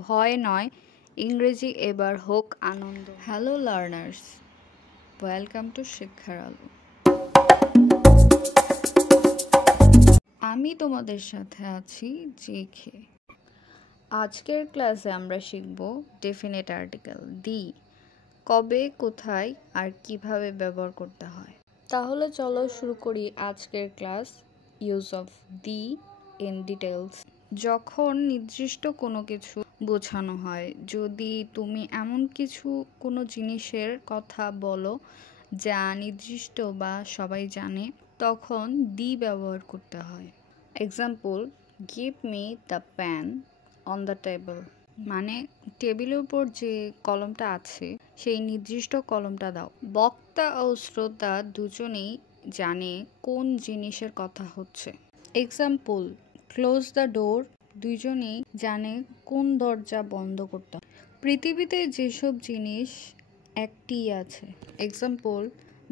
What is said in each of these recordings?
ভয় নয়, ইংরেজি এবার হোক আনন্দ। হ্যালো লার্নার্স, ওয়েলকাম টু শিক্ষার আলো। আমি তোমাদের সাথে আছি জেকে। আজকের ক্লাসে আমরা শিখব ডেফিনিট আর্টিকেল দি, কবে, কোথায় আর কিভাবে ব্যবহার করতে হয়। তাহলে চলো শুরু করি আজকের class. Use of the in details. যখন নির্দিষ্ট কোনো কিছু বোঝানো হয়, যদি তুমি এমন কোনো জিনিসের কথা বলো যা নির্দিষ্ট বা সবাই জানে, তখন দি ব্যবহার করতে হয়। Example, give me the pen on the table, মানে টেবিলের উপর যে কলমটা আছে সেই নির্দিষ্ট কলমটা দাও। বক্তা ও শ্রোতা দুজনেই জানে কোন জিনিসের কথা হচ্ছে। এক্সাম্পল, ক্লোজ দ্য ডোর, দুইজনেই জানে কোন দরজা বন্ধ করতে হবে। পৃথিবীতে যেসব জিনিস একটিই আছে। Example,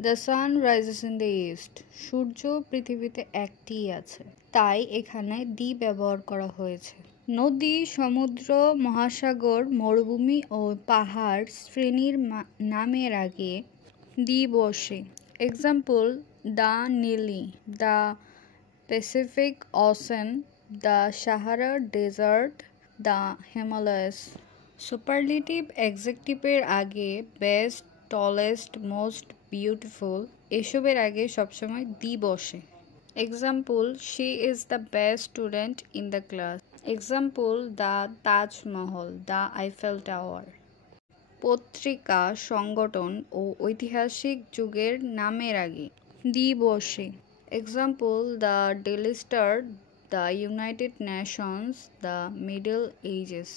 the sun rises in the east, সূর্য পৃথিবীতে একটিই আছে, তাই এখানে দি ব্যবহার করা হয়েছে। নদী, সমুদ্র, মহাসাগর, মরুভূমি ও পাহাড় শ্রেণীর নামের আগে দি বসে। Example, the Nile, the Pacific Ocean, the Sahara desert, the Himalayas. Superlative অ্যাডজেক্টিভের আগে বেস্ট, টলেস্ট, মোস্ট বিউটিফুল এসবের আগে সবসময় দি বসে। Example, she is the best student in the class. Example, the Taj Mahal, the Eiffel tower. পত্রিকা, সংগঠন ও ঐতিহাসিক যুগের নামের আগে দি বসে। Example, the daily star, the United Nations, the middle edges.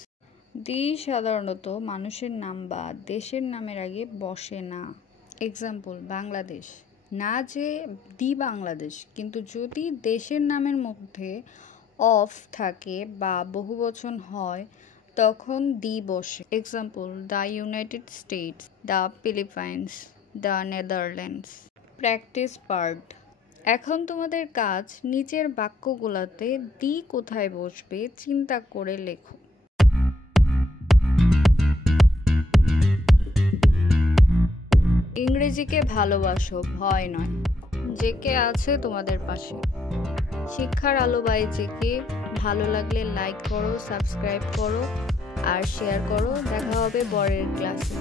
দি সাধারণত মানুষের নাম বা দেশের নামের আগে বসে না। এক্সাম্পল, বাংলাদেশ, না যে দি বাংলাদেশ, কিন্তু যদি দেশের নামের মধ্যে অফ থাকে বা বহুবচন হয় তখন দি বসে। Example, the United states, the Philippines, the Netherlands. Practice part. এখন তোমাদের কাজ নিচের বাক্যগুলোতে দি কোথায় বসবে চিন্তা করে লেখো। ইংরেজিকে ভালোবাসো, ভয় নয়। জেকে আছে তোমাদের পাশে। শিক্ষার আলো বাই জেকে। ভালো লাগলে লাইক করো, সাবস্ক্রাইব করো আর শেয়ার করো। দেখা হবে পরের ক্লাসে।